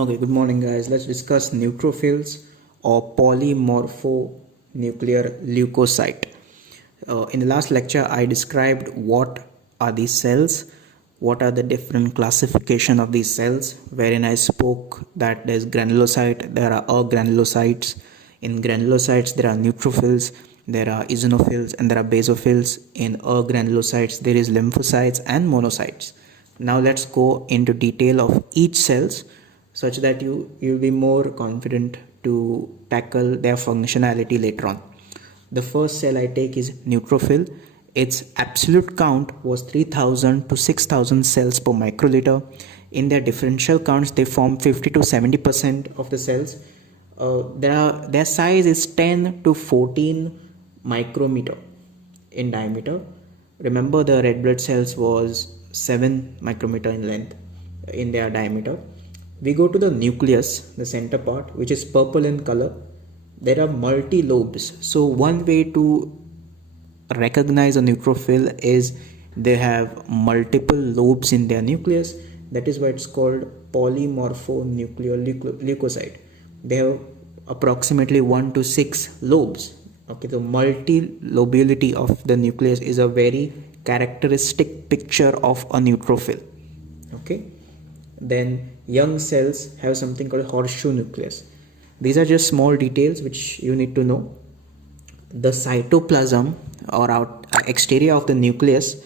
Okay, good morning guys. Let's discuss neutrophils or polymorphonuclear leukocyte. In the last lecture, I described what are these cells, what are the different classification of these cells, wherein I spoke that there's granulocyte, there are granulocytes. In granulocytes, there are neutrophils, there are eosinophils, and there are basophils. In granulocytes, there is lymphocytes and monocytes. Now let's go into detail of each cells such that you'll be more confident to tackle their functionality later on. The first cell I take is neutrophil. Its absolute count was 3000 to 6000 cells per microliter. In their differential counts, they form 50 to 70% of the cells. Their size is 10 to 14 micrometer in diameter. Remember, the red blood cells was 7 micrometer in length in their diameter. We go to the nucleus, the center part, which is purple in color. There are multi lobes. So one way to recognize a neutrophil is they have multiple lobes in their nucleus. That is why it's called polymorphonuclear leukocyte. They have approximately 1 to 6 lobes. Okay, the multi-lobulity of the nucleus is a very characteristic picture of a neutrophil. Okay, then young cells have something called horseshoe nucleus. These are just small details which you need to know. The cytoplasm or exterior of the nucleus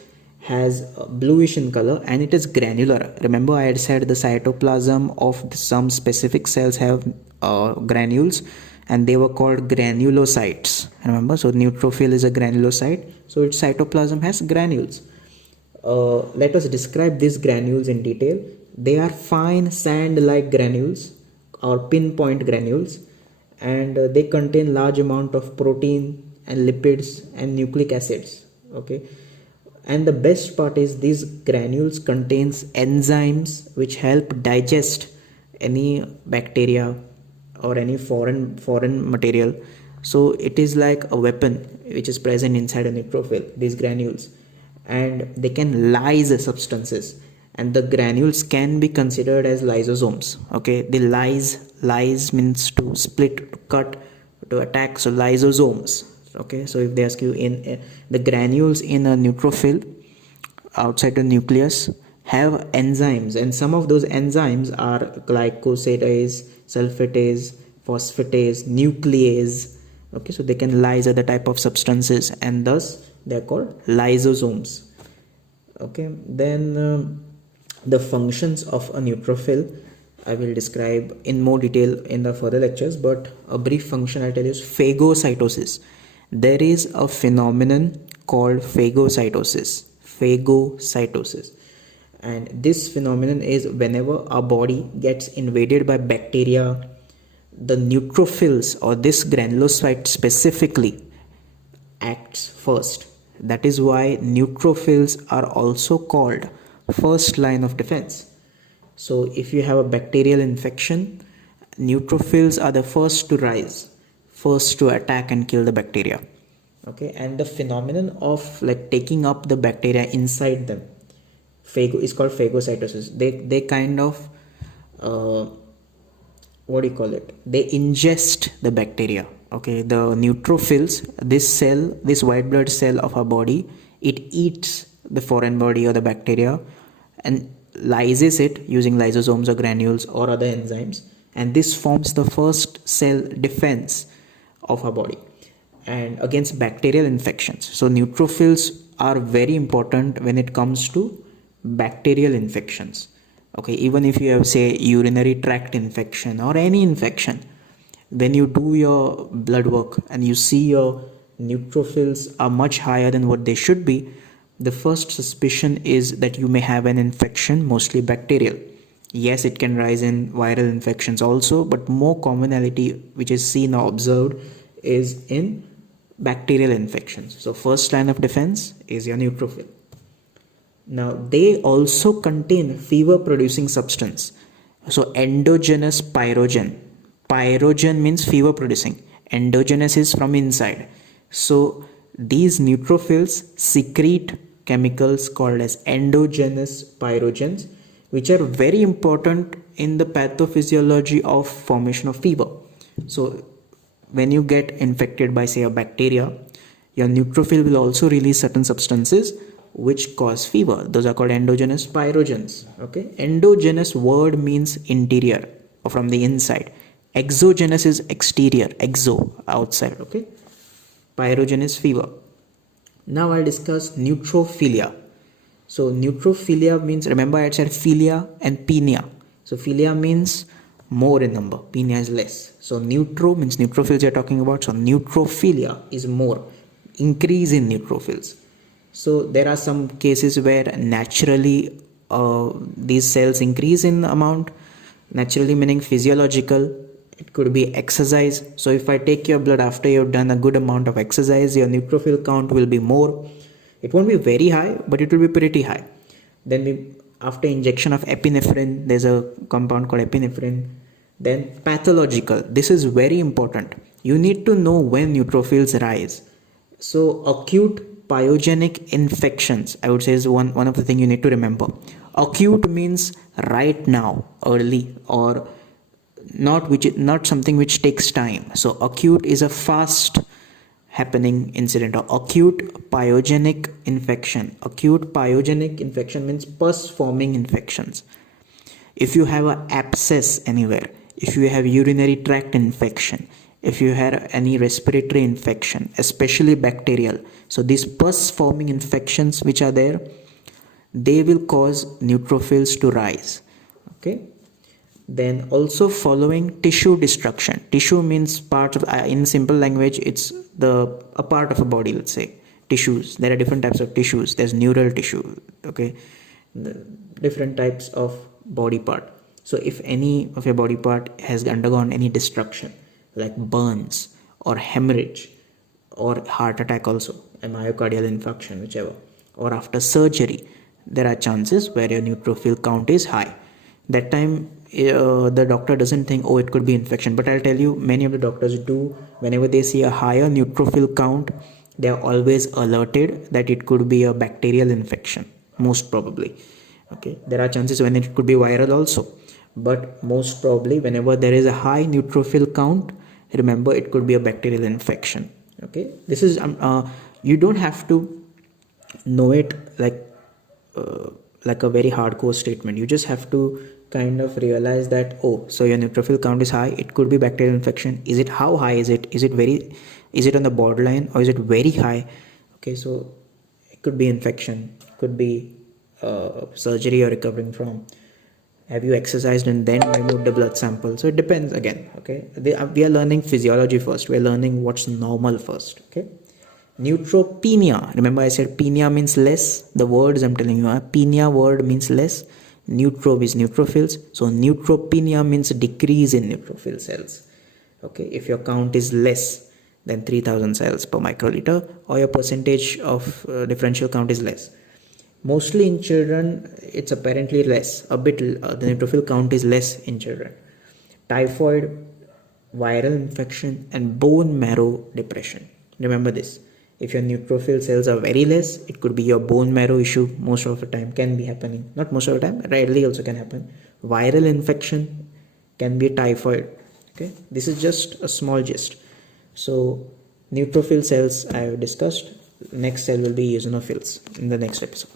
has bluish in color and it is granular. Remember, I had said the cytoplasm of some specific cells have granules and they were called granulocytes. Remember, so neutrophil is a granulocyte, so its cytoplasm has granules. Let us describe these granules in detail. They are fine sand-like granules or pinpoint granules, and they contain large amount of protein and lipids and nucleic acids. Okay, and the best part is these granules contains enzymes which help digest any bacteria or any foreign material. So it is like a weapon which is present inside a neutrophil, these granules, and they can lyse substances, and the granules can be considered as lysosomes. Okay, the lyse means to split, to cut, to attack, so lysosomes. Okay, so if they ask you in the granules in a neutrophil outside the nucleus have enzymes, and some of those enzymes are glycosidase, sulfatase, phosphatase, nuclease. Okay, so they can lyse other type of substances and thus they are called lysosomes. Okay, then the functions of a neutrophil I will describe in more detail in the further lectures, but a brief function I tell you is phagocytosis. There is a phenomenon called phagocytosis, and this phenomenon is whenever our body gets invaded by bacteria, the neutrophils or this granulocyte specifically acts first. That is why neutrophils are also called first line of defense. So if you have a bacterial infection, neutrophils are the first to rise, first to attack and kill the bacteria. Okay, and the phenomenon of like taking up the bacteria inside them is called phagocytosis. They kind of they ingest the bacteria. Okay, the neutrophils, this white blood cell of our body, it eats the foreign body or the bacteria and lyses it using lysosomes or granules or other enzymes, and this forms the first cell defense of our body and against bacterial infections. So neutrophils are very important when it comes to bacterial infections. Okay, even if you have say urinary tract infection or any infection, when you do your blood work and you see your neutrophils are much higher than what they should be, the first suspicion is that you may have an infection, mostly bacterial. Yes, it can rise in viral infections also, but more commonality which is seen or observed is in bacterial infections. So first line of defense is your neutrophil. Now they also contain fever producing substance. So endogenous pyrogen. Pyrogen means fever producing. Endogenous is from inside. So these neutrophils secrete chemicals called as endogenous pyrogens, which are very important in the pathophysiology of formation of fever. So when you get infected by say a bacteria, your neutrophil will also release certain substances which cause fever. Those are called endogenous pyrogens. Okay, endogenous word means interior or from the inside. Exogenous is exterior, exo, outside. Okay, pyrogen is fever. Now I'll discuss neutrophilia. So neutrophilia means, remember I said philia and pinia. So philia means more in number, pinia is less. So neutro means neutrophils you're talking about. So neutrophilia is more, increase in neutrophils. So there are some cases where naturally these cells increase in amount. Naturally meaning physiological. It could be exercise. So if I take your blood after you've done a good amount of exercise, your neutrophil count will be more. It won't be very high, but it will be pretty high. Then after injection of epinephrine, there's a compound called epinephrine. Then pathological. This is very important. You need to know when neutrophils rise. So acute pyogenic infections, I would say, is one of the things you need to remember. Acute means right now, early, or not something which takes time. So acute is a fast happening incident, or acute pyogenic infection. Acute pyogenic infection means pus forming infections. If you have an abscess anywhere, if you have urinary tract infection, if you have any respiratory infection, especially bacterial, so these pus forming infections which are there, they will cause neutrophils to rise. Okay. Then also following tissue destruction. Tissue means part of, in simple language, it's a part of a body, let's say. Tissues. There are different types of tissues. There's neural tissue. Okay. Different types of body part. So if any of your body part has undergone any destruction, like burns or hemorrhage or heart attack also, a myocardial infarction, whichever, or after surgery, there are chances where your neutrophil count is high. That time the doctor doesn't think, oh, it could be infection. But I'll tell you, many of the doctors do. Whenever they see a higher neutrophil count, they are always alerted that it could be a bacterial infection, most probably. Okay, there are chances when it could be viral also, but most probably whenever there is a high neutrophil count, remember it could be a bacterial infection. Okay, this is you don't have to know it like a very hardcore statement. You just have to kind of realize that, oh, so your neutrophil count is high, it could be bacterial infection. Is it, how high is it? Is it on the borderline, or is it very high? Okay, so it could be infection, could be surgery you're recovering from. Have you exercised and then removed the blood sample? So it depends again. Okay, we are learning physiology first. We are learning what's normal first. Okay. Neutropenia. Remember I said pinia means less. The words I'm telling you, pinia word means less. Neutro is neutrophils. So neutropenia means decrease in neutrophil cells. Okay, if your count is less than 3000 cells per microliter, or your percentage of differential count is less. Mostly in children, it's apparently less. A bit, the neutrophil count is less in children. Typhoid, viral infection, and bone marrow depression. Remember this. If your neutrophil cells are very less, it could be your bone marrow issue. Most of the time can be happening. Not most of the time, rarely also can happen. Viral infection can be typhoid. Okay, this is just a small gist. So neutrophil cells I have discussed. Next cell will be eosinophils in the next episode.